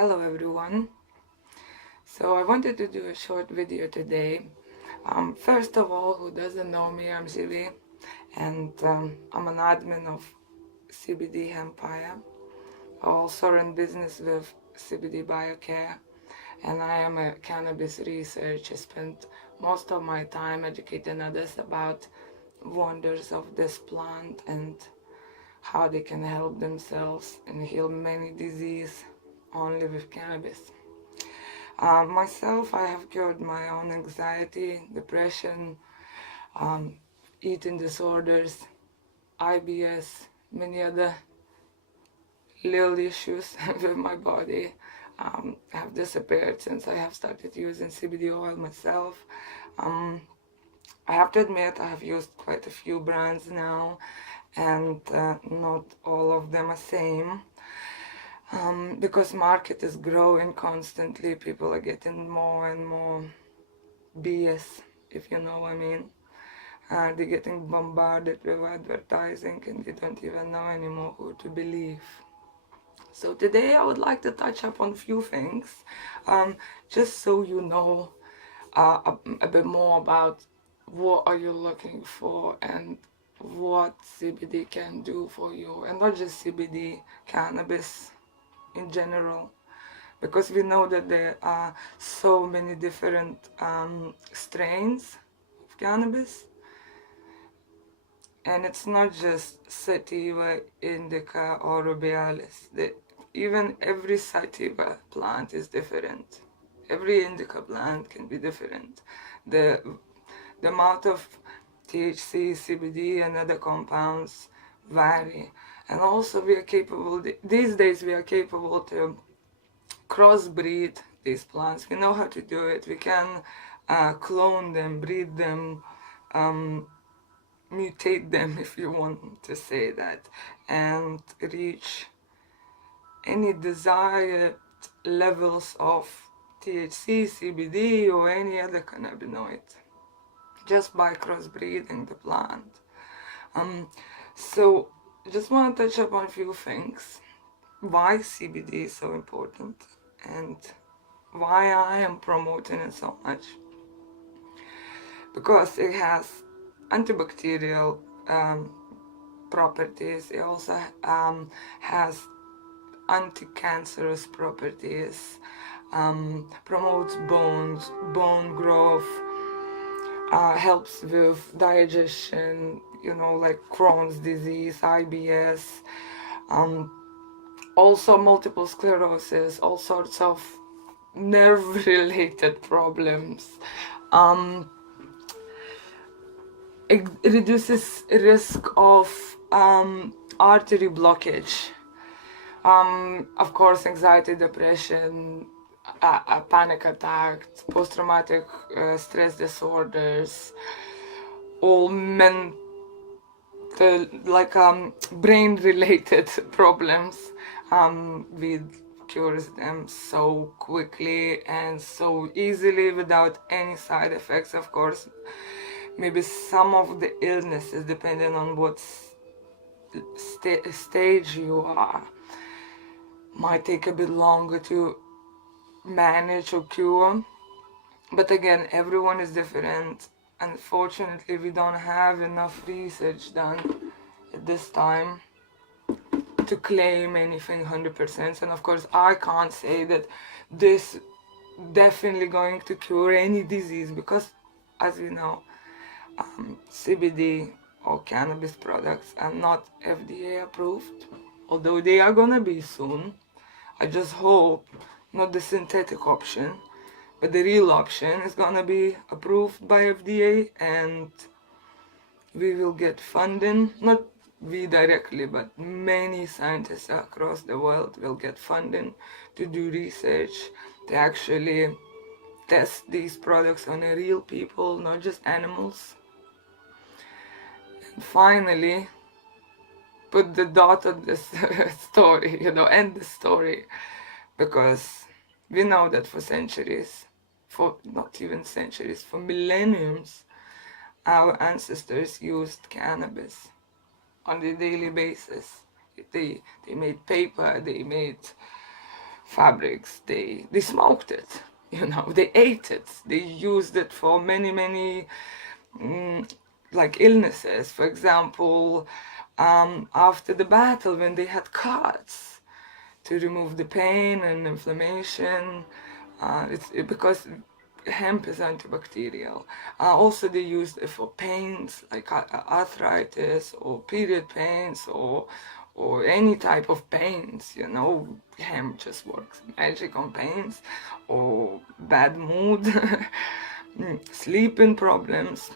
Hello everyone. So I wanted to do a short video today. First of all, who doesn't know me, I'm Zivi, and I'm an admin of CBD Empire. I also run business with CBD Biocare, and I am a cannabis researcher. I spent most of my time educating others about wonders of this plant and how they can help themselves and heal many diseases only with cannabis. Myself, I have cured my own anxiety, depression, eating disorders, IBS, many other little issues with my body have disappeared since I have started using CBD oil myself. I have to admit I have used quite a few brands now, and not all of them are same. Because market is growing constantly, people are getting more and more BS, if you know what I mean. They're getting bombarded with advertising and they don't even know anymore who to believe. So today I would like to touch up on a few things, just so you know a bit more about what are you looking for and what CBD can do for you, and not just CBD, cannabis in general, because we know that there are so many different strains of cannabis, and it's not just sativa, indica, or rubialis. Even every sativa plant is different. Every indica plant can be different. The amount of THC, CBD, and other compounds vary. And also we are capable, these days we are capable to crossbreed these plants. We know how to do it. We can clone them, breed them, mutate them, if you want to say that, and reach any desired levels of THC, CBD, or any other cannabinoid just by crossbreeding the plant. So just want to touch up on a few things. Why CBD is so important and why I am promoting it so much. Because it has antibacterial properties. It also has anti-cancerous properties, promotes bone growth, helps with digestion, like Crohn's disease, IBS, also multiple sclerosis, all sorts of nerve-related problems. It reduces risk of artery blockage. Of course, anxiety, depression, panic attacks, post-traumatic stress disorders, all mental, brain-related problems. We cures them so quickly and so easily without any side effects. Of course, maybe some of the illnesses, depending on what stage you are, might take a bit longer to manage or cure. But again, everyone is different. Unfortunately, we don't have enough research done at this time to claim anything 100%. And of course, I can't say that this definitely going to cure any disease, because as we know, CBD or cannabis products are not FDA approved, although they are gonna be soon. I just hope not the synthetic option, but the real option is gonna be approved by FDA, and we will get funding. Not we directly, but many scientists across the world will get funding to do research, to actually test these products on real people, not just animals. And finally, put the dot on this story, end the story, because we know that for centuries, for not even centuries, for millenniums, our ancestors used cannabis on a daily basis. They made paper, they made fabrics. They smoked it, they ate it. They used it for many like illnesses. For example, after the battle, when they had cuts, to remove the pain and inflammation. Because hemp is antibacterial. Also, they used it for pains like arthritis or period pains or any type of pains. Hemp just works magic on pains or bad mood, sleeping problems.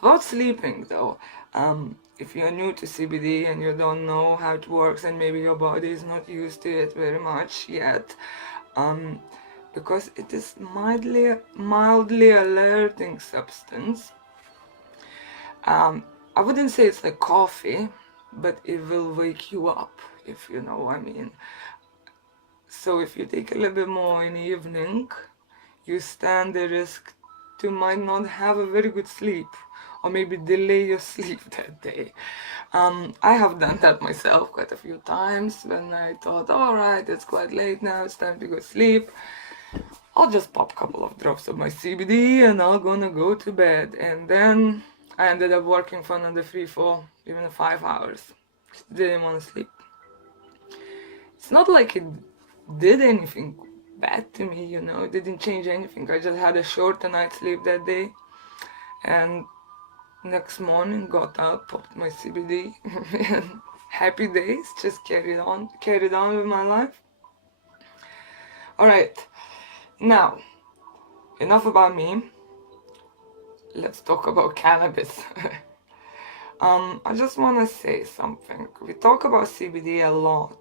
About sleeping though, if you're new to CBD and you don't know how it works and maybe your body is not used to it very much yet, because it is mildly alerting substance. I wouldn't say it's like coffee, but it will wake you up, if you know what I mean. So if you take a little bit more in the evening, you stand the risk to might not have a very good sleep, or maybe delay your sleep that day. I have done that myself quite a few times when I thought, all right, it's quite late now, it's time to go sleep. I'll just pop a couple of drops of my CBD and I'm gonna go to bed. And then I ended up working for another 3, 4, even 5 hours. Didn't want to sleep. It's not like it did anything bad to me, it didn't change anything. I just had a shorter night's sleep that day, and next morning got up, popped my CBD, and happy days, just carried on with my life. Alright, now, enough about me. Let's talk about cannabis. I just want to say something. We talk about CBD a lot,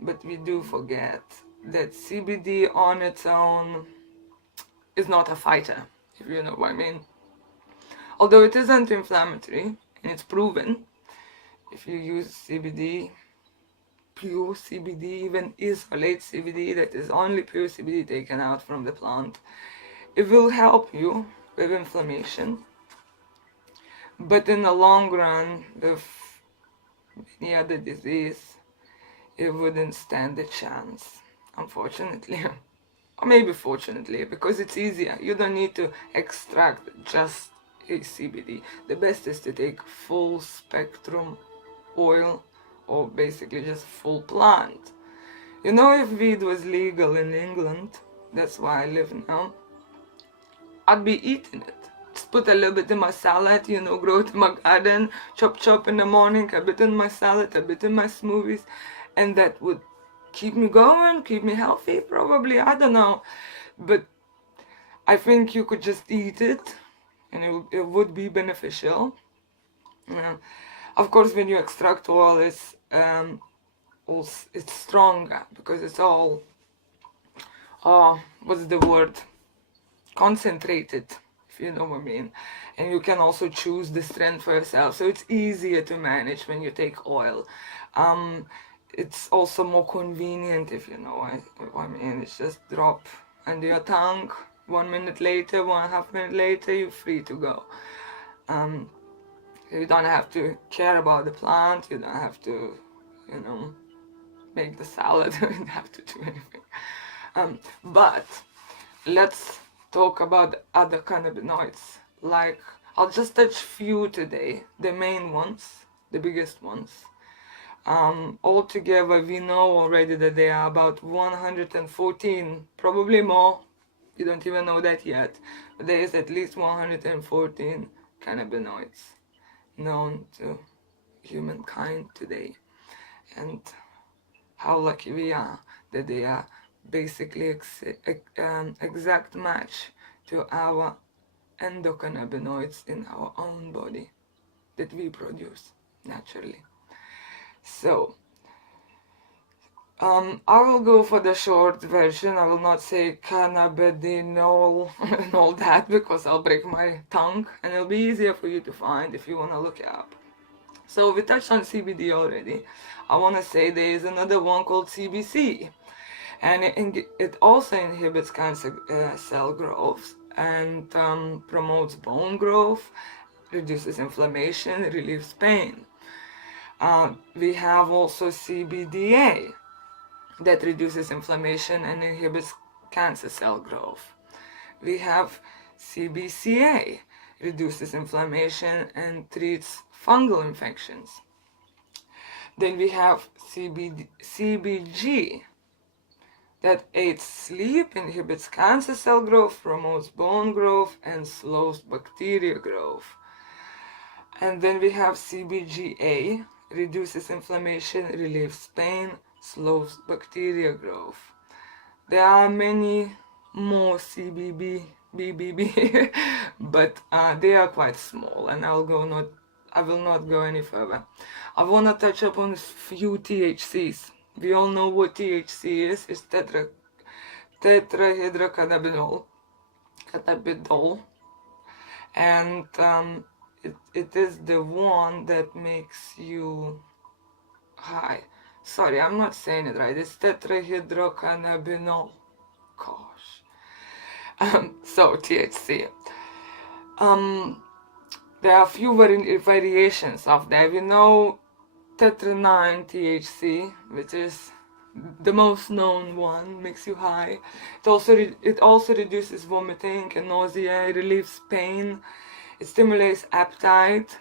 but we do forget that CBD on its own is not a fighter, if you know what I mean. Although it is anti-inflammatory, and it's proven, if you use CBD, pure CBD, even isolate CBD, that is only pure CBD taken out from the plant, it will help you with inflammation. But in the long run, with any other disease, it wouldn't stand a chance, unfortunately. Or maybe fortunately, because it's easier. You don't need to extract just a CBD. The best is to take full spectrum oil, or basically just full plant. If weed was legal in England, that's where I live now, I'd be eating it. Just put a little bit in my salad, grow it in my garden, chop in the morning, a bit in my salad, a bit in my smoothies, and that would keep me going, keep me healthy, probably, I don't know. But I think you could just eat it, and it would be beneficial. Of course, when you extract oil, it's stronger, because it's all, what's the word? Concentrated, if you know what I mean. And you can also choose the strength for yourself, so it's easier to manage when you take oil. It's also more convenient, if you know what I mean. It's just drop under your tongue, 1 minute later, 1.5 minutes later, you're free to go. You don't have to care about the plant, you don't have to, make the salad, you don't have to do anything. But let's talk about other cannabinoids. Like, I'll just touch few today, the main ones, the biggest ones. Altogether, we know already that there are about 114, probably more, you don't even know that yet, but there is at least 114 cannabinoids known to humankind today. And how lucky we are that they are basically exact match to our endocannabinoids in our own body that we produce naturally. So, I will go for the short version. I will not say cannabidinol and all that, because I'll break my tongue, and it'll be easier for you to find if you want to look it up. So we touched on CBD already. I want to say there is another one called CBC, and it also inhibits cancer cell growth and promotes bone growth, reduces inflammation, relieves pain. We have also CBDA. that reduces inflammation and inhibits cancer cell growth. We have CBCA, reduces inflammation and treats fungal infections. Then we have CBG, that aids sleep, inhibits cancer cell growth, promotes bone growth, and slows bacteria growth. And then we have CBGA, reduces inflammation, relieves pain, slows bacteria growth. There are many more BBB, but they are quite small, and I will not go any further. I want to touch upon a few THCs. We all know what THC is. It's tetrahydrocannabinol, and it is the one that makes you high. Sorry, I'm not saying it right. It's tetrahydrocannabinol. Gosh. So THC. There are a few variations of that. We know tetra-9 THC, which is the most known one, makes you high. It also reduces vomiting and nausea, it relieves pain, it stimulates appetite,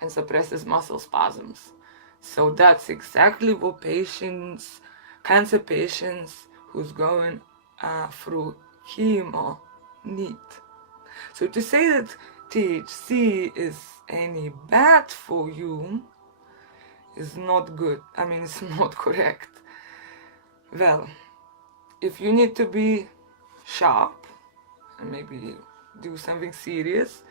and suppresses muscle spasms. So that's exactly what cancer patients who's going through chemo need. So to say that THC is any bad for you is not good. I mean, it's not correct. Well, if you need to be sharp and maybe do something serious,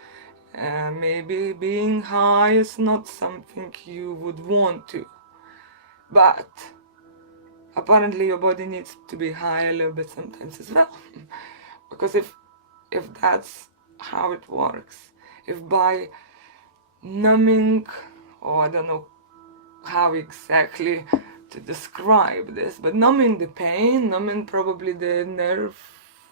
maybe being high is not something you would want to. But apparently your body needs to be high a little bit sometimes as well. Because if that's how it works, if by numbing, or I don't know how exactly to describe this, but numbing the pain, numbing probably the nerve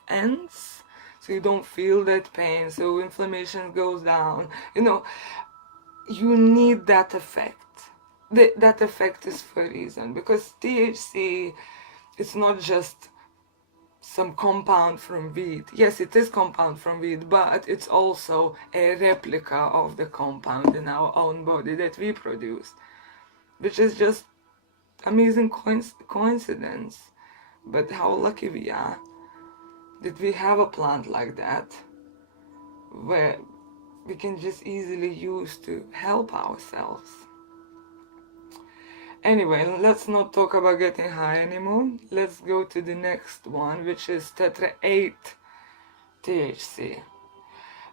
ends, so you don't feel that pain, so inflammation goes down. You need that effect. That effect is for a reason, because THC, it's not just some compound from weed. Yes, it is compound from weed, but it's also a replica of the compound in our own body that we produce, which is just amazing coincidence. But how lucky we are that we have a plant like that where we can just easily use to help ourselves. Anyway, let's not talk about getting high anymore. Let's go to the next one, which is tetra 8 THC.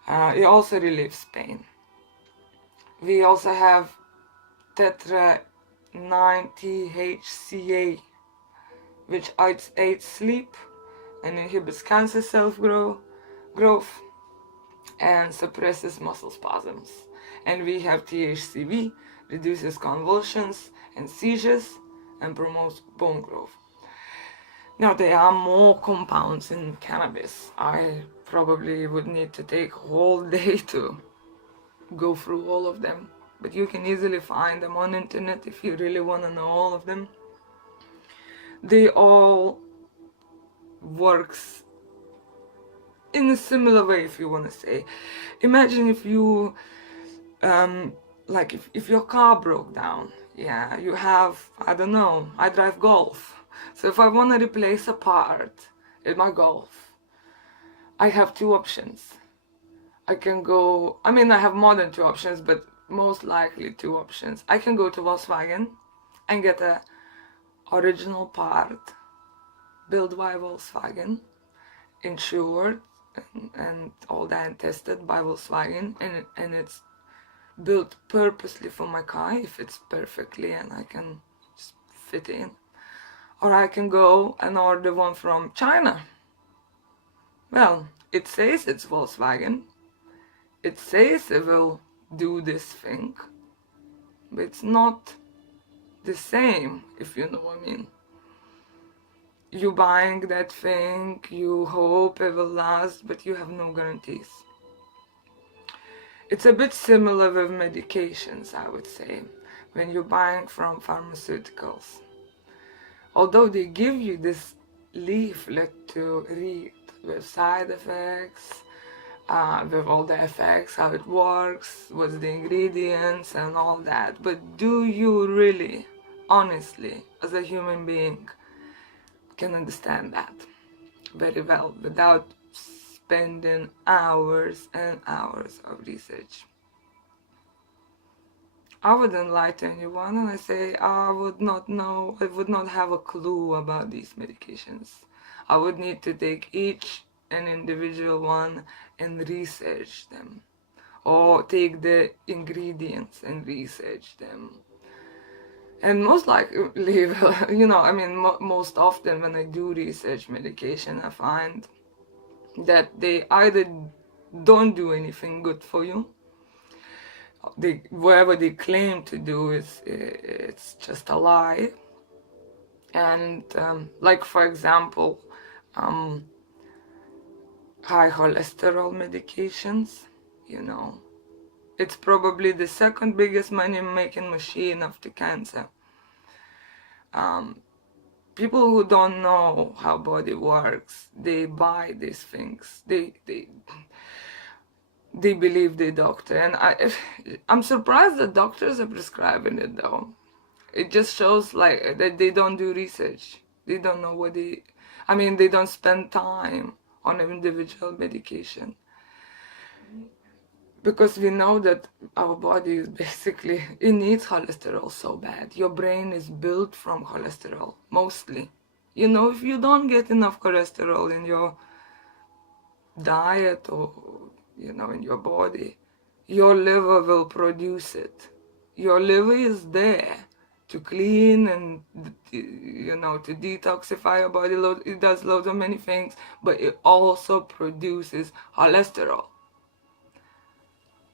It also relieves pain. We also have tetra 9 THCA, which aids sleep and inhibits cancer cell growth and suppresses muscle spasms. And we have THCV, reduces convulsions and seizures and promotes bone growth. Now there are more compounds in cannabis. I probably would need to take a whole day to go through all of them, but you can easily find them on the internet if you really want to know all of them. They all works in a similar way, if you want to say. Imagine if you if your car broke down, you have, I don't know, I drive Golf, so if I want to replace a part in my Golf, I have two options. I have more than two options, but most likely two options. I can go to Volkswagen and get a original part built by Volkswagen, insured and all that, and tested by Volkswagen, and it's built purposely for my car, if it's perfectly and I can just fit in. Or I can go and order one from China. Well, it says it's Volkswagen, it says it will do this thing, but it's not the same, if you know what I mean. You buying that thing, you hope it will last, but you have no guarantees. It's a bit similar with medications, I would say, when you're buying from pharmaceuticals. although they give you this leaflet to read with side effects, with all the effects, how it works, what's the ingredients and all that, but do you really, honestly, as a human being, can understand that very well without spending hours and hours of research? I wouldn't lie to anyone and I say I would not know, I would not have a clue about these medications. I would need to take each and individual one and research them, or take the ingredients and research them. And most likely, you know, I mean, most often when I do research medication, I find that they either don't do anything good for you, whatever they claim to do is it's just a lie. And like for example, um, high cholesterol medications, you know, it's probably the second biggest money making machine after cancer. People who don't know how body works, they buy these things. They believe the doctor, and I'm surprised that doctors are prescribing it though. It just shows like that they don't do research. They don't know what I mean, they don't spend time on an individual medication. Because we know that our body is basically, it needs cholesterol so bad. Your brain is built from cholesterol, mostly. You know, if you don't get enough cholesterol in your diet or, you know, in your body, your liver will produce it. Your liver is there to clean and, you know, to detoxify your body. It does loads of many things, but it also produces cholesterol.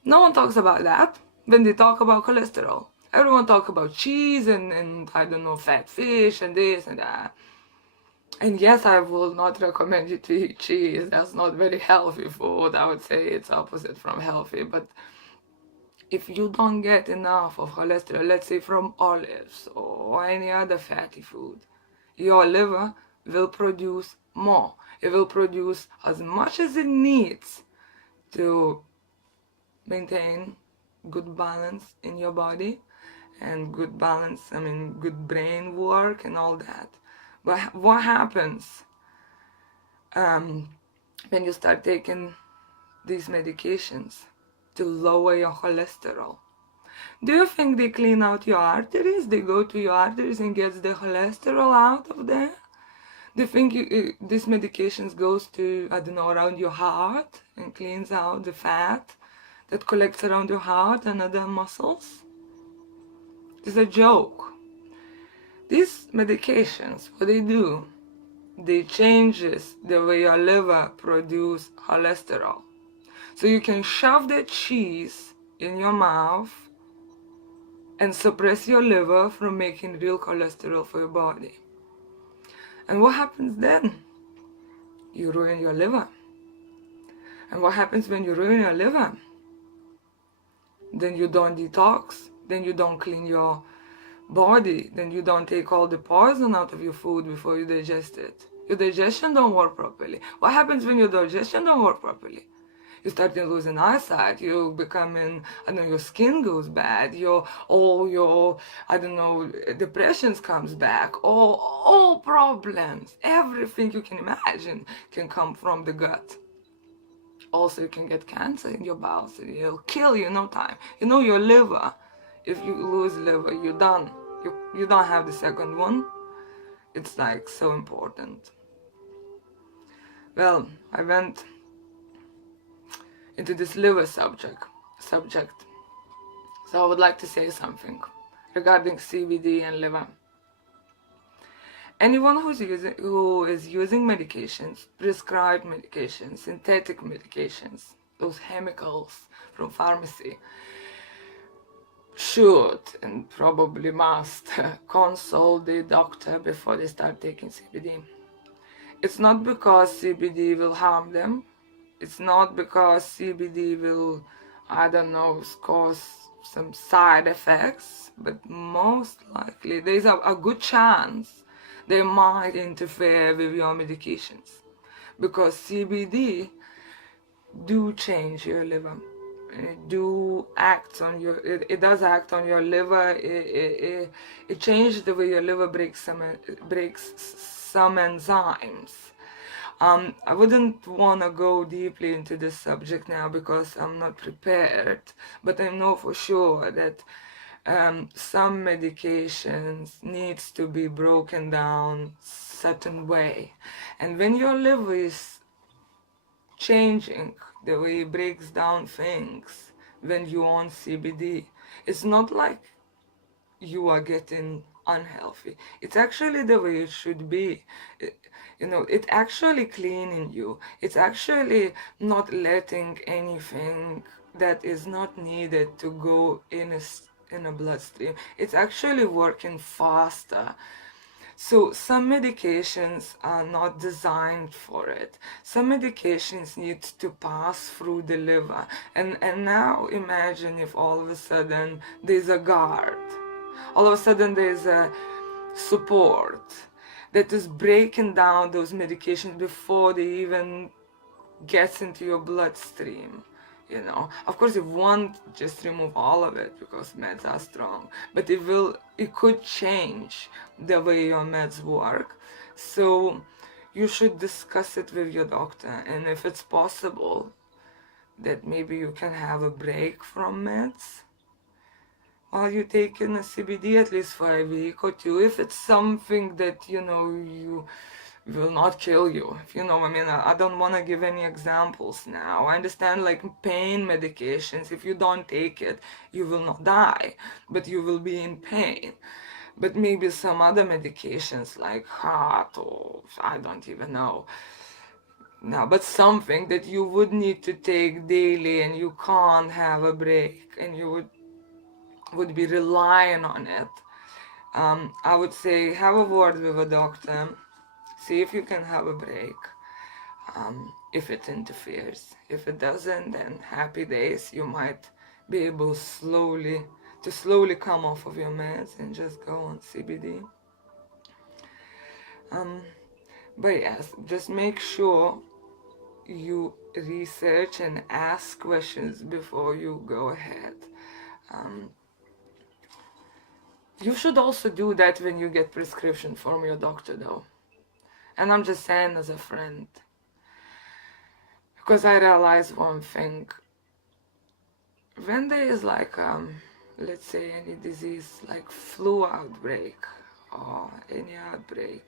No one talks about that when they talk about cholesterol. Everyone talks about cheese and I don't know, fat fish and this and that. And yes, I will not recommend you to eat cheese. That's not very healthy food. I would say it's opposite from healthy. But if you don't get enough of cholesterol, let's say from olives or any other fatty food, your liver will produce more. It will produce as much as it needs to maintain good balance in your body, and good balance, I mean good brain work and all that. But what happens when you start taking these medications to lower your cholesterol? Do you think they clean out your arteries? They go to your arteries and gets the cholesterol out of there? Do you think these medications goes to, I don't know, around your heart and cleans out the fat that collects around your heart and other muscles? It's a joke. These medications, what they do, they changes the way your liver produce cholesterol. So you can shove that cheese in your mouth and suppress your liver from making real cholesterol for your body. And what happens then? You ruin your liver. And what happens when you ruin your liver? Then you don't detox, then you don't clean your body, then you don't take all the poison out of your food before you digest it. Your digestion don't work properly. What happens when your digestion don't work properly? You start losing eyesight, you becoming, I don't know, your skin goes bad, all your, I don't know, depressions comes back, all problems, everything you can imagine can come from the gut. Also, you can get cancer in your bowels, it'll kill you in no time. You know, your liver, if you lose liver, you're done. You don't have the second one. It's like so important. Well, I went into this liver subject. So I would like to say something regarding CBD and liver. Anyone who is using medications, prescribed medications, synthetic medications, those chemicals from pharmacy, should and probably must consult the doctor before they start taking CBD. It's not because CBD will harm them. It's not because CBD will, I don't know, cause some side effects, but most likely there's a good chance they might interfere with your medications, because CBD do change your liver. It do act on your. It does act on your liver. It changes the way your liver breaks some enzymes. I wouldn't want to go deeply into this subject now because I'm not prepared, but I know for sure that some medications needs to be broken down certain way, and when your liver is changing the way it breaks down things when you on CBD, it's not like you are getting unhealthy. It's actually the way it should be. It actually cleaning you. It's actually not letting anything that is not needed to go in a bloodstream. It's actually working faster. So some medications are not designed for it. Some medications need to pass through the liver. And now imagine if all of a sudden there's a guard. All of a sudden there's a support that is breaking down those medications before they even gets into your bloodstream. Of course, it won't just remove all of it because meds are strong, but it could change the way your meds work. So you should discuss it with your doctor, and if it's possible that maybe you can have a break from meds while you're taking a CBD, at least for a week or two, if it's something that you will not kill you. If you know what I mean. I don't want to give any examples now. I understand, like pain medications, if you don't take it, you will not die, but you will be in pain. But maybe some other medications like heart, or I don't even know. No, but something that you would need to take daily and you can't have a break, and you would be relying on it. I would say have a word with a doctor. See if you can have a break. If it interferes. If it doesn't, then happy days. You might be able to slowly come off of your meds and just go on CBD. But yes, just make sure you research and ask questions before you go ahead. You should also do that when you get prescription from your doctor, though. And I'm just saying as a friend, because I realized one thing. When there is like let's say any disease like flu outbreak or any outbreak,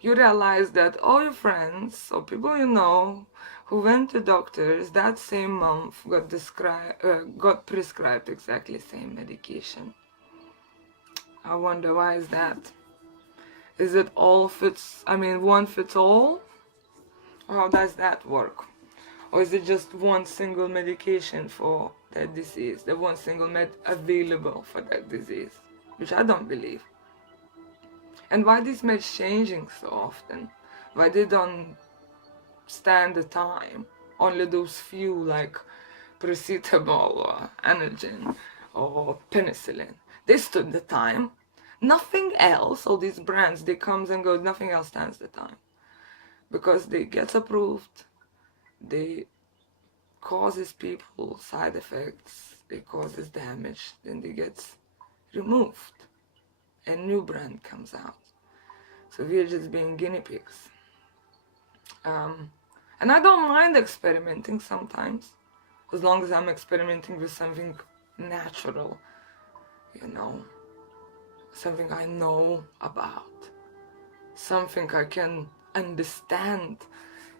you realize that all your friends or people you know who went to doctors that same month got prescribed exactly same medication. I wonder, why is that? Is it one fits all? Or how does that work? Or is it just one single medication for that disease, the one single med available for that disease? Which I don't believe. And why these meds changing so often? Why they don't stand the time? Only those few like paracetamol or Anagen or penicillin. They stood the time. Nothing else, all these brands, they comes and goes, nothing else stands the time. Because they get approved, they causes people side effects, it causes damage, then they get removed. A new brand comes out. So we're just being guinea pigs. And I don't mind experimenting sometimes, as long as I'm experimenting with something natural, something I know about, something I can understand,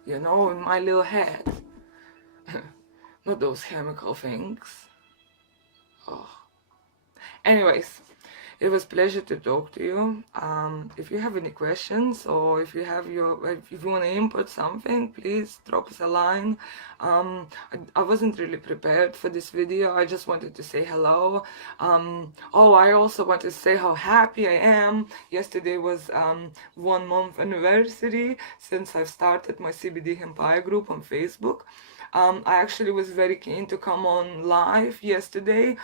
in my little head. Not those chemical things. Oh. Anyways, it was a pleasure to talk to you. If you have any questions, or if you want to input something, please drop us a line. I wasn't really prepared for this video. I just wanted to say hello. I also want to say how happy I am. Yesterday was 1 month anniversary since I've started my CBD Empire group on Facebook. I actually was very keen to come on live yesterday.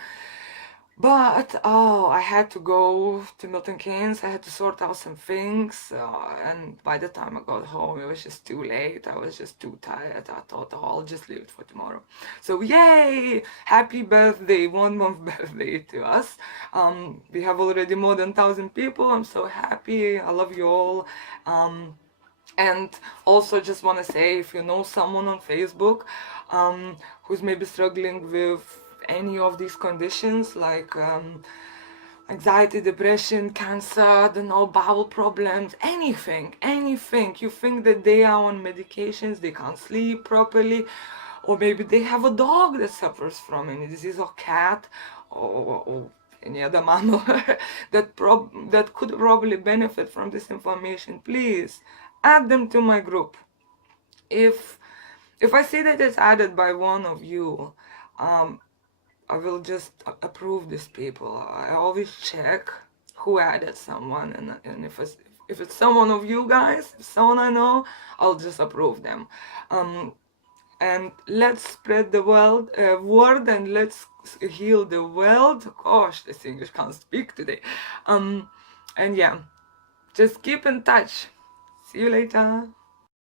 But oh, I had to go to Milton Keynes. I had to sort out some things, and by the time I got home, it was just too late. I was just too tired. I thought, oh, I'll just leave it for tomorrow. So yay! Happy birthday, 1 month birthday to us. We have already more than 1,000 people. I'm so happy. I love you all. And also just want to say, if you know someone on Facebook who's maybe struggling with any of these conditions, like anxiety, depression, cancer, I don't know, bowel problems, anything, you think that they are on medications, they can't sleep properly, or maybe they have a dog that suffers from any disease, or cat, or any other mammal that could probably benefit from this information, please add them to my group. If I see that it's added by one of you, I will just approve these people. I always check who added someone, and if it's someone of you guys, someone I know, I'll just approve them. And let's spread the word, and let's heal the world. Gosh, this English can't speak today. And yeah, just keep in touch. See you later.